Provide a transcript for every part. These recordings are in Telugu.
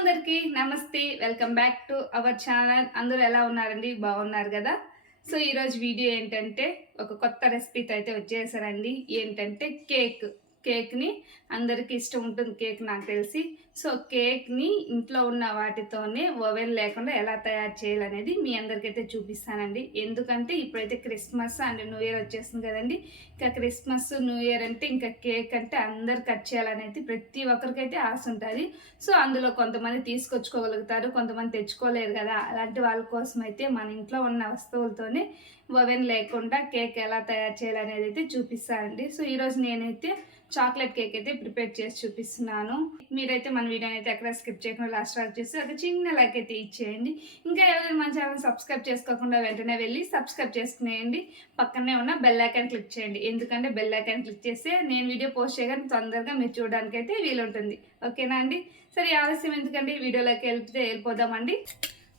అందరికీ నమస్తే welcome back to our channel. అందరూ ఎలా ఉన్నారండి? బాగున్నారు కదా? సో ఈరోజు వీడియో ఏంటంటే ఒక కొత్త రెసిపీతో అయితే వచ్చేసారండి ఏంటంటే కేక్. కేక్ని అందరికీ ఇష్టం ఉంటుంది. కేక్ నాకు తెలిసి సో కేక్ని ఇంట్లో ఉన్న వాటితోనే ఓవెన్ లేకుండా ఎలా తయారు చేయాలనేది మీ అందరికైతే చూపిస్తానండి. ఎందుకంటే ఇప్పుడైతే క్రిస్మస్ అండ్ న్యూ ఇయర్ వచ్చేస్తుంది కదండి. ఇంకా క్రిస్మస్ న్యూ ఇయర్ అంటే ఇంకా కేక్ అంటే అందరు కట్ చేయాలనేది ప్రతి ఒక్కరికైతే ఆశ ఉంటుంది. సో అందులో కొంతమంది తీసుకొచ్చుకోగలుగుతారు కొంతమంది తెచ్చుకోలేరు కదా. అలాంటి వాళ్ళ కోసం అయితే మన ఇంట్లో ఉన్న వస్తువులతోనే ఓవెన్ లేకుండా కేక్ ఎలా తయారు చేయాలనేది అయితే చూపిస్తానండి. సో ఈరోజు నేనైతే చాక్లెట్ కేక్ అయితే ప్రిపేర్ చేసి చూపిస్తున్నాను. మీరైతే మన వీడియోని అయితే ఎక్కడ స్కిప్ చేయకుండా లాస్ట్ వరకు చేసి ఒక చిన్న లైక్ అయితే ఇచ్చేయండి. ఇంకా ఎవరైనా మన ఛానల్ సబ్స్క్రైబ్ చేసుకోకుండా వెంటనే వెళ్ళి సబ్స్క్రైబ్ చేసుకునేయండి. పక్కనే ఉన్న బెల్ ఐకాన్ క్లిక్ చేయండి. ఎందుకంటే బెల్ ఐకాన్ క్లిక్ చేస్తే నేను వీడియో పోస్ట్ చేయగానే తొందరగా మీరు చూడడానికి అయితే వీలుంటుంది. ఓకేనా అండి? సరే ఆలస్యం ఎందుకండి? వీడియోలోకి వెళ్తే వెళ్ళిపోదామండి.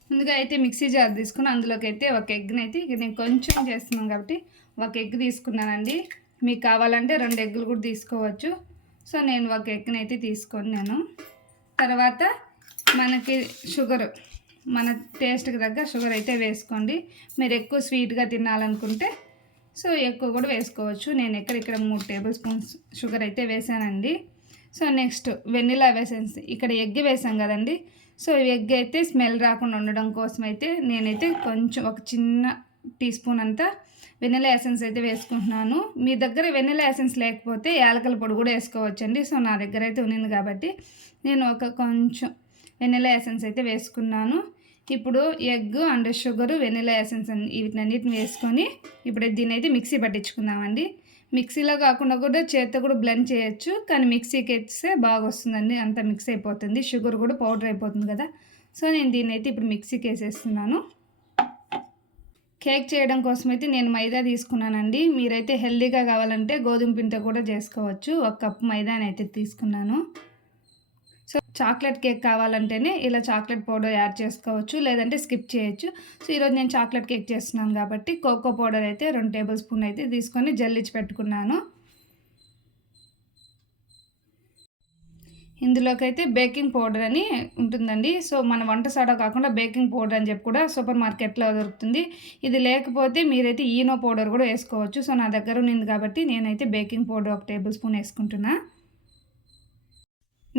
ముందుగా అయితే మిక్సీ జార్ తీసుకుని అందులోకి అయితే ఒక ఎగ్ని అయితే ఇక నేను కొంచెం చేస్తున్నాను కాబట్టి ఒక ఎగ్ తీసుకున్నానండి. మీకు కావాలంటే రెండు ఎగ్గులు కూడా తీసుకోవచ్చు. సో నేను ఒక ఎగ్ని అయితే తీసుకున్నాను. తర్వాత మనకి షుగర్ మన టేస్ట్కి తగ్గ షుగర్ అయితే వేసుకోండి. మీరు ఎక్కువ స్వీట్గా తినాలనుకుంటే సో ఎక్కువ కూడా వేసుకోవచ్చు. నేను ఎక్కడ ఇక్కడ మూడు టేబుల్ స్పూన్స్ షుగర్ అయితే వేసానండి. సో నెక్స్ట్ వెనిలా వేసెన్స్ ఇక్కడ ఎగ్ వేసాం కదండి. సో ఎగ్ అయితే స్మెల్ రాకుండా ఉండడం కోసం అయితే నేనైతే కొంచెం ఒక చిన్న టీ స్పూన్ అంతా వెనిలా ఎసెన్స్ అయితే వేసుకుంటున్నాను. మీ దగ్గర వెనిలా ఎసెన్స్ లేకపోతే యాలకల పొడి కూడా వేసుకోవచ్చండి. సో నా దగ్గర అయితే ఉన్నింది కాబట్టి నేను ఒక కొంచెం వెనిలా ఎసెన్స్ అయితే వేసుకున్నాను. ఇప్పుడు egg and sugar vanilla essence వీటినన్నిటిని వేసుకొని ఇప్పుడు దీని అయితే మిక్సీ పట్టించుకుందామండి. మిక్సీలో కాకుండా కూడా చేత్తో కూడా బ్లెండ్ చేయొచ్చు. కానీ మిక్సీకి వేస్తే బాగా వస్తుందండి అంత మిక్స్ అయిపోతుంది. షుగర్ కూడా పౌడర్ అయిపోతుంది కదా. సో నేను దీన్ని అయితే ఇప్పుడు మిక్సీకి వేసేస్తున్నాను కేక్ చేయడం కోసం అయితే నేను మైదా తీసుకున్నానండి. మీరైతే హెల్దీగా కావాలంటే గోధుమ పిండితో కూడా చేసుకోవచ్చు. ఒక కప్ మైదాని అయితే తీసుకున్నాను. సో చాక్లెట్ కేక్ కావాలంటేనే ఇలా చాక్లెట్ పౌడర్ యాడ్ చేసుకోవచ్చు. లేదంటే స్కిప్ చేయొచ్చు. సో ఈరోజు నేను చాక్లెట్ కేక్ చేస్తున్నాను కాబట్టి కోకో పౌడర్ అయితే రెండు టేబుల్ స్పూన్ అయితే తీసుకొని జల్లించి పెట్టుకున్నాను. ఇందులోకి అయితే బేకింగ్ పౌడర్ అని ఉంటుందండి. సో మన వంట సోడా కాకుండా బేకింగ్ పౌడర్ అని చెప్పి కూడా సూపర్ మార్కెట్లో దొరుకుతుంది. ఇది లేకపోతే మీరైతే ఈనో పౌడర్ కూడా వేసుకోవచ్చు. సో నా దగ్గర ఉంది కాబట్టి నేనైతే బేకింగ్ పౌడర్ ఒక టేబుల్ స్పూన్ వేసుకుంటున్నా.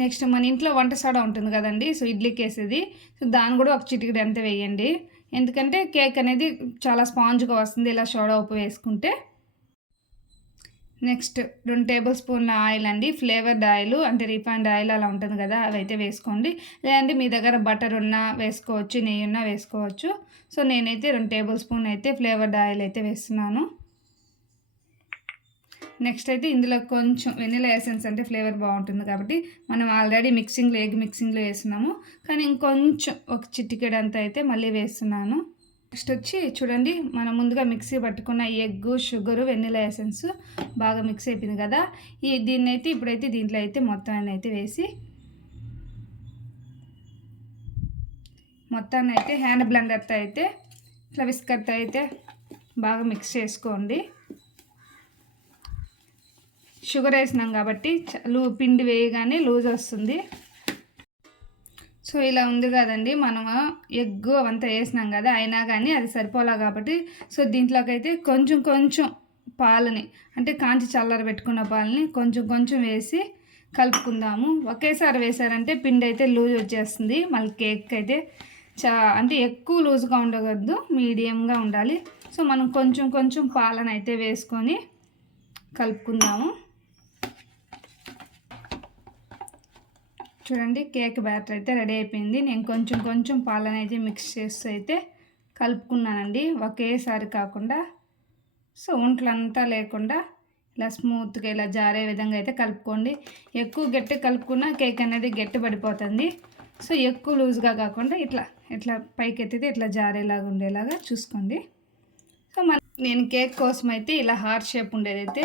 నెక్స్ట్ మన ఇంట్లో వంట సోడా ఉంటుంది కదండి సో ఇడ్లీకి వేసేది సో దాన్ని కూడా ఒక చిటికెడు ఎంత వేయండి. ఎందుకంటే కేక్ అనేది చాలా స్పాంజ్గా వస్తుంది. ఇలా సోడా ఉప్పు వేసుకుంటే నెక్స్ట్ రెండు టేబుల్ స్పూన్ల ఆయిల్ అండి. ఫ్లేవర్డ్ ఆయిల్ అంటే రిఫైండ్ ఆయిల్ అలా ఉంటుంది కదా అవి అయితే వేసుకోండి. లేదంటే మీ దగ్గర బటర్ ఉన్నా వేసుకోవచ్చు నెయ్యి ఉన్నా వేసుకోవచ్చు. సో నేనైతే రెండు టేబుల్ స్పూన్ అయితే ఫ్లేవర్డ్ ఆయిల్ అయితే వేస్తున్నాను. నెక్స్ట్ అయితే ఇందులో కొంచెం వెనిలా ఎసెన్స్ అంటే ఫ్లేవర్ బాగుంటుంది కాబట్టి మనం ఆల్రెడీ మిక్సింగ్లో ఎగ్ మిక్సింగ్లో వేస్తున్నాము. కానీ ఇంకొంచెం ఒక చిటికెడ్ అయితే మళ్ళీ వేస్తున్నాను. నెక్స్ట్ వచ్చి చూడండి మనం ముందుగా మిక్సీ పట్టుకున్న ఎగ్ షుగర్ వెనిలా ఎసెన్స్ బాగా మిక్స్ అయిపోయింది కదా. ఈ దీన్ని అయితే ఇప్పుడైతే దీంట్లో అయితే మొత్తాన్ని అయితే వేసి మొత్తాన్ని అయితే హ్యాండ్ బ్లెండర్తో అయితే ఇట్లా విస్కర్తో అయితే బాగా మిక్స్ చేసుకోండి. షుగర్ వేసినాం కాబట్టి లూ పిండి వేయగానే లూజ్ వస్తుంది. సో ఇలా ఉంది కదండి. మనం ఎగ్గు అవంతా వేసినాం కదా అయినా కానీ అది సరిపోలా కాబట్టి. సో దీంట్లోకైతే కొంచెం కొంచెం పాలని అంటే కాంచి చల్లర పెట్టుకున్న పాలని కొంచెం కొంచెం వేసి కలుపుకుందాము. ఒకేసారి వేసారంటే పిండి అయితే లూజ్ వచ్చేస్తుంది. మళ్ళీ కేక్ అయితే చా అంటే ఎక్కువ లూజ్గా ఉండకూడదు మీడియంగా ఉండాలి. సో మనం కొంచెం కొంచెం పాలన అయితే వేసుకొని కలుపుకుందాము. చూడండి కేక్ బ్యాటర్ అయితే రెడీ అయిపోయింది. నేను కొంచెం కొంచెం పాలను అయితే మిక్స్ చేస్తూ అయితే కలుపుకున్నానండి. ఒకేసారి కాకుండా సో ఒంట్లంతా లేకుండా ఇలా స్మూత్గా ఇలా జారే విధంగా అయితే కలుపుకోండి. ఎక్కువ గట్టి కలుపుకున్న కేక్ అనేది గట్టి పడిపోతుంది. సో ఎక్కువ లూజ్గా కాకుండా ఇట్లా ఇట్లా పైకి ఎత్తితే ఇట్లా జారేలాగా ఉండేలాగా చూసుకోండి. సో మన నేను కేక్ కోసం అయితే ఇలా హార్ట్ షేప్ ఉండేదైతే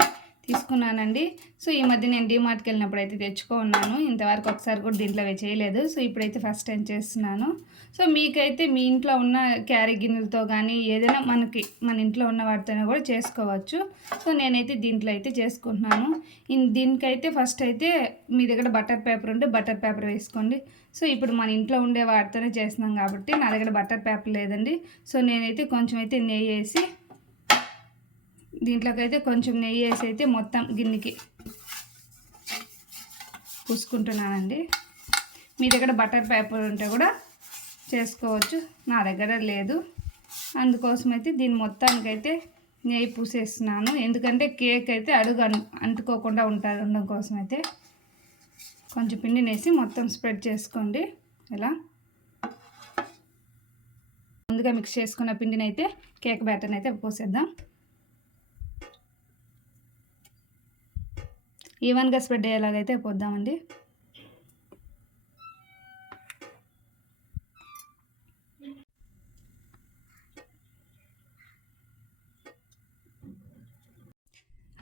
తీసుకున్నానండి. సో ఈ మధ్య నేను డిమార్ట్కి వెళ్ళినప్పుడు అయితే తెచ్చుకున్నాను ఇంతవరకు ఒకసారి కూడా దీంట్లో చేయలేదు. సో ఇప్పుడైతే ఫస్ట్ టైం చేస్తున్నాను. సో మీకైతే మీ ఇంట్లో ఉన్న క్యారీ గిన్నెలతో కానీ ఏదైనా మనకి మన ఇంట్లో ఉన్న వాటితోనే కూడా చేసుకోవచ్చు. సో నేనైతే దీంట్లో అయితే చేసుకుంటున్నాను. దీనికైతే ఫస్ట్ అయితే మీ దగ్గర బటర్ పేపర్ ఉంటే బటర్ పేపర్ వేసుకోండి. సో ఇప్పుడు మన ఇంట్లో ఉండే వాటితోనే చేస్తున్నాం కాబట్టి నా దగ్గర బటర్ పేపర్ లేదండి. సో నేనైతే కొంచెం అయితే నెయ్యి వేసి దీంట్లోకైతే కొంచెం నెయ్యి వేసి అయితే మొత్తం గిన్నెకి పూసుకుంటున్నానండి. మీ దగ్గర బటర్ పేపర్ ఉంటే కూడా చేసుకోవచ్చు. నా దగ్గర లేదు. అందుకోసం అయితే దీని మొత్తానికైతే నెయ్యి పూసేస్తున్నాను. ఎందుకంటే కేక్ అయితే అడుగు అంటుకోకుండా ఉంటారు ఉండడం కోసం అయితే కొంచెం పిండిని వేసి మొత్తం స్ప్రెడ్ చేసుకోండి. ఇలా ముందుగా మిక్స్ చేసుకున్న పిండిని అయితే కేక్ బ్యాటర్ని అయితే పోసేద్దాం. ఈవెన్గా స్ప్రెడ్ అయ్యేలాగైతే పోద్దామండి.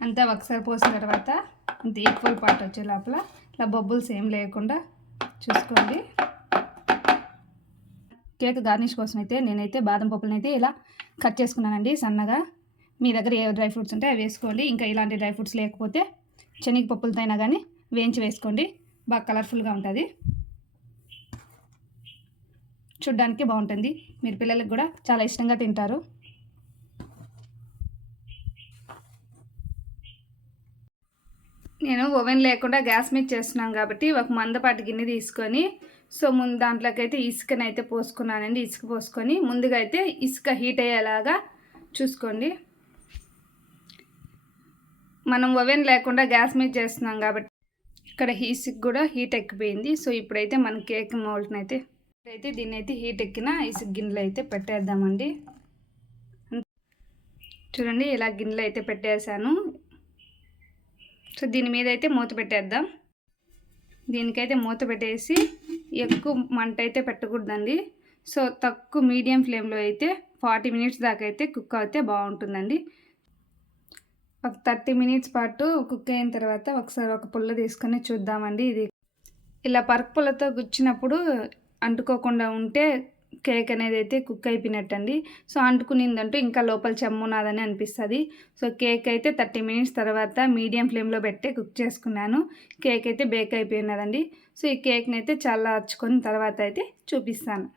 అంతా ఒకసారి పోసిన తర్వాత ఇంత ఈక్వల్ పార్ట్ వచ్చే లోపల ఇలా బొబ్బుల్స్ ఏం లేకుండా చూసుకోండి. కేక్ గార్నిష్ కోసం అయితే నేనైతే బాదం పప్పులను అయితే ఇలా కట్ చేసుకున్నానండి సన్నగా. మీ దగ్గర ఏ డ్రై ఫ్రూట్స్ ఉంటే అవి వేసుకోండి. ఇంకా ఇలాంటి డ్రై ఫ్రూట్స్ లేకపోతే శనగపప్పులతో అయినా కానీ వేయించి వేసుకోండి. బాగా కలర్ఫుల్గా ఉంటుంది. చూడ్డానికి బాగుంటుంది. మీరు పిల్లలకు కూడా చాలా ఇష్టంగా తింటారు. నేను ఓవెన్ లేకుండా గ్యాస్ మీద చేస్తున్నాను కాబట్టి ఒక మందపాటి గిన్నె తీసుకొని సో ముందు దాంట్లోకి అయితే ఇసుకనైతే పోసుకున్నానండి. ఇసుక పోసుకొని ముందుగా అయితే ఇసుక హీట్ అయ్యేలాగా చూసుకోండి. మనం ఓవెన్ లేకుండా గ్యాస్ మీద చేస్తున్నాం కాబట్టి ఇక్కడ హీసిక్ కూడా హీట్ ఎక్కిపోయింది. సో ఇప్పుడైతే మన కేక్ మౌల్ట్ని అయితే ఇప్పుడైతే దీన్ని అయితే హీట్ ఎక్కిన ఇసుక గిన్నెలు అయితే పెట్టేద్దామండి. చూడండి ఇలా గిన్నెలు అయితే పెట్టేశాను. సో దీని మీద అయితే మూత పెట్టేద్దాం. దీనికైతే మూత పెట్టేసి ఎక్కువ మంట అయితే పెట్టకూడదండి. సో తక్కువ మీడియం ఫ్లేమ్లో అయితే ఫార్టీ మినిట్స్ దాకా అయితే కుక్ అయితే బాగుంటుందండి. ఒక థర్టీ మినిట్స్ పాటు కుక్ అయిన తర్వాత ఒకసారి ఒక పుల్ల తీసుకొని చూద్దామండి ఇది. ఇలా పరుపు పుల్లతో గుచ్చినప్పుడు అంటుకోకుండా ఉంటే కేక్ అనేది అయితే కుక్ అయిపోయినట్టండి. సో అంటుకునిందంటూ ఇంకా లోపల చెమ్మునాదని అనిపిస్తుంది. సో కేక్ అయితే థర్టీ మినిట్స్ తర్వాత మీడియం ఫ్లేమ్లో పెట్టి కుక్ చేసుకున్నాను. కేక్ అయితే బేక్ అయిపోయినదండి. సో ఈ కేక్ని అయితే చాలా అర్చుకొని తర్వాత అయితే చూపిస్తాను.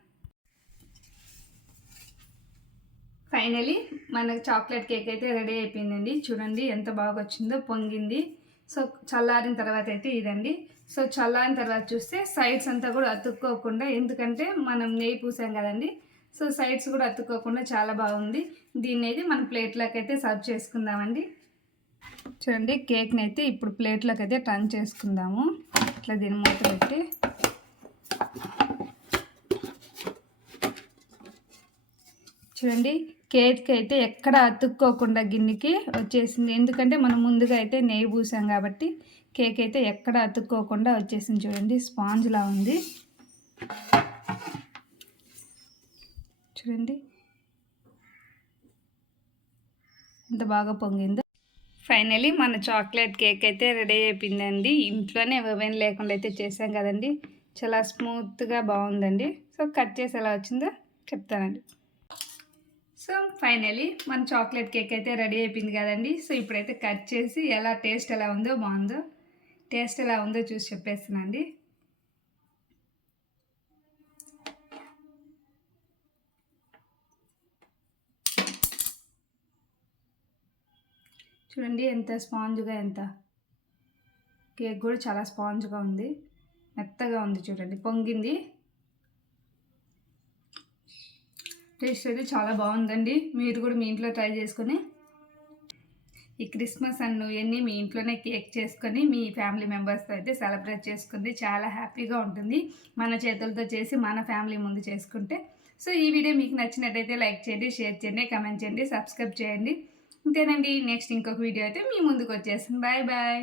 ఫైనలీ మనకు చాక్లెట్ కేక్ అయితే రెడీ అయిపోయిందండి. చూడండి ఎంత బాగా వచ్చిందో పొంగింది. సో చల్లారిన తర్వాత అయితే ఇదండి. సో చల్లారిన తర్వాత చూస్తే సైడ్స్ అంతా కూడా అతుక్కోకుండా ఎందుకంటే మనం నెయ్యి పూసాం కదండి. సో సైడ్స్ కూడా అతుక్కోకుండా చాలా బాగుంది. దీన్ని అయితే మనం ప్లేట్లోకి అయితే సర్వ్ చేసుకుందామండి. చూడండి కేక్ని అయితే ఇప్పుడు ప్లేట్లోకి అయితే టర్న్ చేసుకుందాము. ఇట్లా దీని మూత పెట్టి. చూడండి కేక్కి అయితే ఎక్కడ అతుక్కోకుండా గిన్నెకి వచ్చేసింది. ఎందుకంటే మనం ముందుగా అయితే నెయ్యి పూసాం కాబట్టి కేక్ అయితే ఎక్కడ అతుక్కోకుండా వచ్చేసింది చూడండి. స్పాంజ్లా ఉంది. చూడండి. ఎంత బాగా పొంగిందో. ఫైనలీ మన చాక్లెట్ కేక్ అయితే రెడీ అయిపోయిందండి. ఇంట్లోనే ఓవెన్ లేకుండా అయితే చేసాం కదండి. చాలా స్మూత్గా బాగుందండి. సో కట్ చేసి ఎలా వచ్చిందో చెప్తానండి. సో ఫైనలీ మన చాక్లెట్ కేక్ అయితే రెడీ అయిపోయింది కదండి. సో ఇప్పుడైతే కట్ చేసి ఎలా టేస్ట్ ఎలా ఉందో బాగుందో టేస్ట్ ఎలా ఉందో చూసి చెప్పేస్తానండి చూడండి ఎంత స్పాంజ్గా ఎంత కేక్ కూడా చాలా స్పాంజ్గా ఉంది. మెత్తగా ఉంది చూడండి పొంగింది. టేస్ట్ అయితే చాలా బాగుందండి. మీరు కూడా మీ ఇంట్లో ట్రై చేసుకొని ఈ క్రిస్మస్ అండ్ ఇవన్నీ మీ ఇంట్లోనే కేక్ చేసుకొని మీ ఫ్యామిలీ మెంబర్స్తో అయితే సెలబ్రేట్ చేసుకుంది. చాలా హ్యాపీగా ఉంటుంది. మన చేతులతో చేసి మన ఫ్యామిలీ ముందు చేసుకుంటే. సో ఈ వీడియో మీకు నచ్చినట్టయితే లైక్ చేయండి షేర్ చేయండి కమెంట్ చేయండి సబ్స్క్రైబ్ చేయండి. అంతేనండి నెక్స్ట్ ఇంకొక వీడియో అయితే మీ ముందుకు వచ్చేస్తుంది. Bye bye.